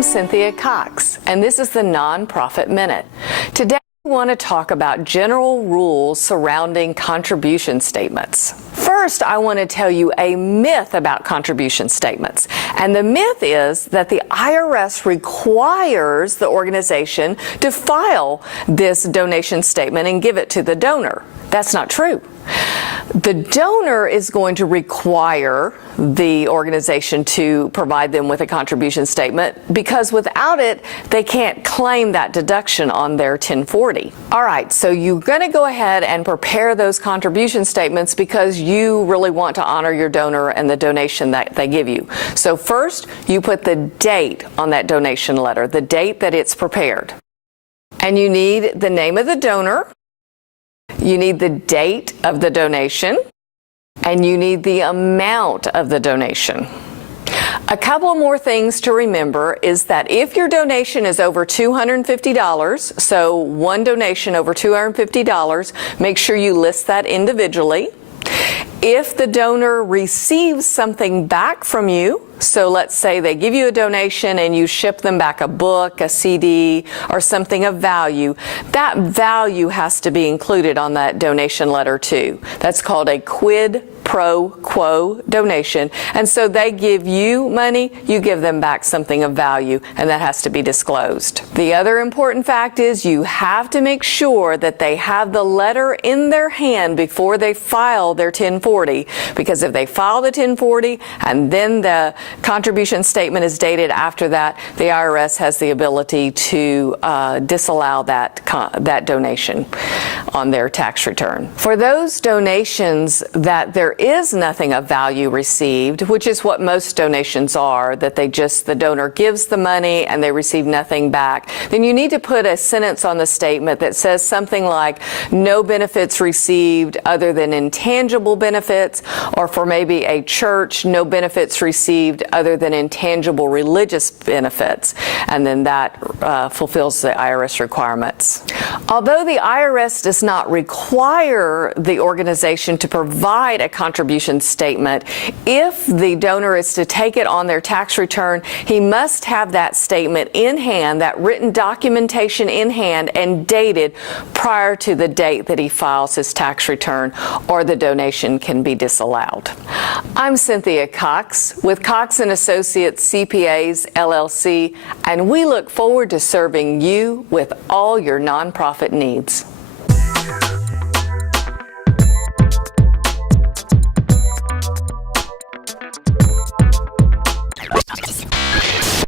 I'm Cynthia Cox, and this is the Nonprofit Minute. Today, we want to talk about general rules surrounding contribution statements. First, I want to tell you a myth about contribution statements. And the myth is that the IRS requires the organization to file this donation statement and give it to the donor. That's not true. The donor is going to require the organization to provide them with a contribution statement because without it, they can't claim that deduction on their 1040. All right, so you're going to go ahead and prepare those contribution statements because you really want to honor your donor and the donation that they give you. So first, you put the date on that donation letter, the date that it's prepared. And you need the name of the donor. You need the date of the donation, and you need the amount of the donation. A couple more things to remember is that if your donation is over $250, so one donation over $250, make sure you list that individually. If the donor receives something back from you, so let's say they give you a donation and you ship them back a book, a CD, or something of value, that value has to be included on that donation letter too. That's called a quid pro quo donation. And so they give you money, you give them back something of value, and that has to be disclosed. The other important fact is you have to make sure that they have the letter in their hand before they file their 1040, because if they file the 1040 and then the contribution statement is dated after that, the IRS has the ability to disallow that donation on their tax return. For those donations that there is nothing of value received, which is what most donations are, that the donor gives the money and they receive nothing back, then you need to put a sentence on the statement that says something like no benefits received other than intangible benefits, or for maybe a church, no benefits received other than intangible religious benefits, and then that fulfills the IRS requirements. Although the IRS does not require the organization to provide a contribution statement, if the donor is to take it on their tax return, he must have that statement in hand, that written documentation in hand and dated prior to the date that he files his tax return, or the donation can be disallowed. I'm Cynthia Cox with Cox & Associates CPAs, LLC, and we look forward to serving you with all your nonprofit needs.